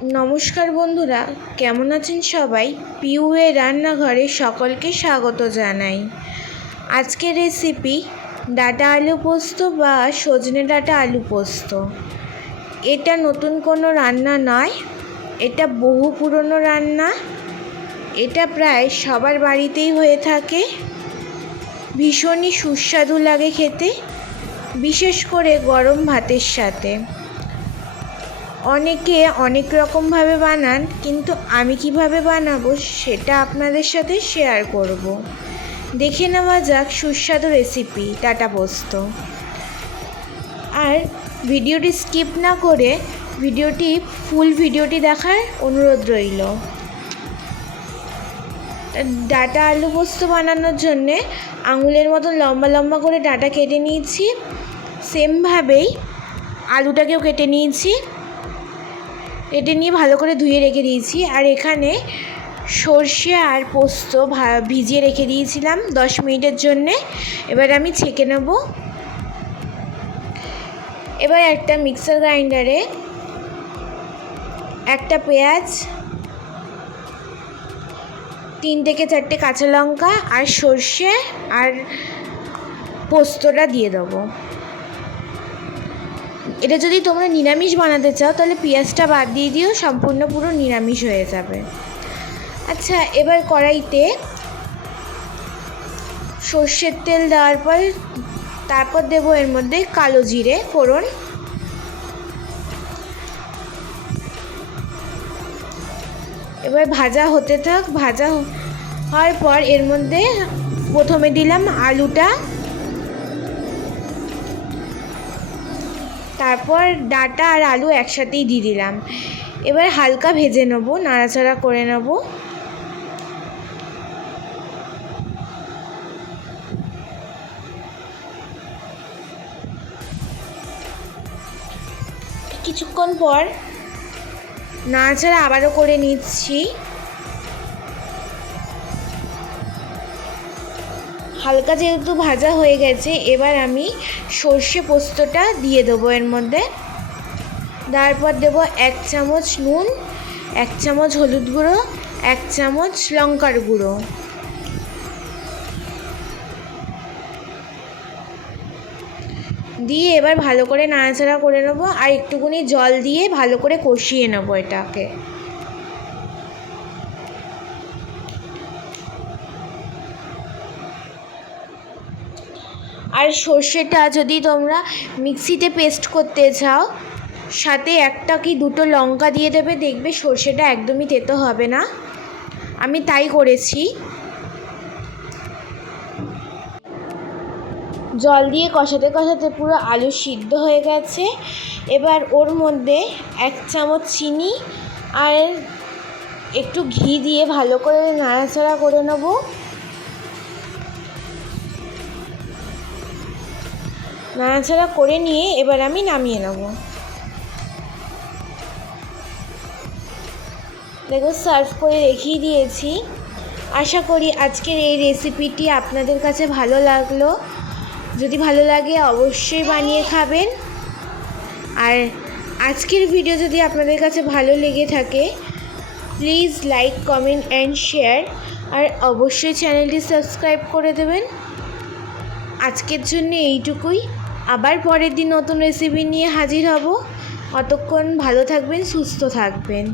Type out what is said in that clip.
নমস্কার বন্ধুরা, কেমন আছেন সবাই? পিউয়ের রান্নাঘরে সকলকে স্বাগত জানাই। আজকের রেসিপি ডাঁটা আলু পোস্ত বা সজনে ডাঁটা আলু পোস্ত। এটা নতুন কোনো রান্না নয়, এটা বহু পুরনো রান্না। এটা প্রায় সবার বাড়িতেই হয়ে থাকে। ভীষণই সুস্বাদু লাগে খেতে, বিশেষ করে গরম ভাতের সাথে। অনেকে অনেক রকমভাবে বানান, কিন্তু আমি কিভাবে বানাবো সেটা আপনাদের সাথে শেয়ার করব। দেখে নেওয়া যাক সুস্বাদু রেসিপি ডাঁটা পোস্ত। আর ভিডিওটি স্কিপ না করে ফুল ভিডিওটি দেখার অনুরোধ রইল। ডাঁটা আলু পোস্ত বানানোর জন্যে আঙুলের মতন লম্বা লম্বা করে ডাঁটা কেটে নিয়েছি, সেমভাবেই আলুটাকেও কেটে নিয়েছি। কেটে নিয়ে ভালো করে ধুয়ে রেখে দিয়েছি। আর এখানে সর্ষে আর পোস্ত ভিজিয়ে রেখে দিয়েছিলাম 10 মিনিটের জন্যে। এবার আমি ছেঁকে নেব। এবার একটা মিক্সার গ্রাইন্ডারে একটা পেঁয়াজ, 3 থেকে 4টে কাঁচা লঙ্কা আর সর্ষে আর পোস্তটা দিয়ে দেবো। এটা যদি তোমরা নিরামিষ বানাতে চাও তাহলে পেঁয়াজটা বাদ দিয়ে দিও, সম্পূর্ণ পুরো নিরামিষ হয়ে যাবে। আচ্ছা, এবার কড়াইতে সর্ষের তেল দেওয়ার পর তারপর দেবো এর মধ্যে কালো জিরে ফোড়ন। এবার ভাজা হতে থাক। ভাজা হওয়ার পর এর মধ্যে প্রথমে দিলাম আলুটা, তারপর ডাঁটা আর আলু একসাথেই দিয়ে দিলাম। এবার হালকা ভেজে নেব, নাড়াচাড়া করে নেব। কিছুক্ষণ পর নাড়াচাড়া আবারও করে নিচ্ছি। হালকা যেহেতু ভাজা হয়ে গেছে, এবার আমি সর্ষে পোস্তটা দিয়ে দেবো এর মধ্যে। তারপর দেবো 1 চামচ নুন, 1 চামচ হলুদ গুঁড়ো, 1 চামচ লঙ্কার গুঁড়ো। দিয়ে এবার ভালো করে নাড়াচাড়া করে নেবো। আর একটুখানি জল দিয়ে ভালো করে কষিয়ে নেবো এটাকে। আর সর্ষেটা যদি তোমরা মিক্সিতে পেস্ট করতে চাও, সাথে 1টা কি 2টো লঙ্কা দিয়ে দেবে, দেখবে সর্ষেটা একদমই তেতো হবে না। আমি তাই করেছি। জল দিয়ে কষাতে কষাতে পুরো আলু সিদ্ধ হয়ে গেছে। এবার ওর মধ্যে 1 চামচ চিনি আর একটু ঘি দিয়ে ভালো করে নাড়াচাড়া করে নেব। নাড়াচাড়া করে নিয়ে এবার আমি নামিয়ে নেব। দেখো, সার্ভ করে রেখেই দিয়েছি। আশা করি আজকের এই রেসিপিটি আপনাদের কাছে ভালো লাগলো। যদি ভালো লাগে অবশ্যই বানিয়ে খাবেন। আর আজকের ভিডিও যদি আপনাদের কাছে ভালো লেগে থাকে, please like, comment and share. আর অবশ্যই চ্যানেলটি সাবস্ক্রাইব করে দেবেন। আজকের জন্য এইটুকুই। আবার পরের দিন নতুন রেসিপি নিয়ে হাজির হব। ততক্ষণ ভালো থাকবেন, সুস্থ থাকবেন।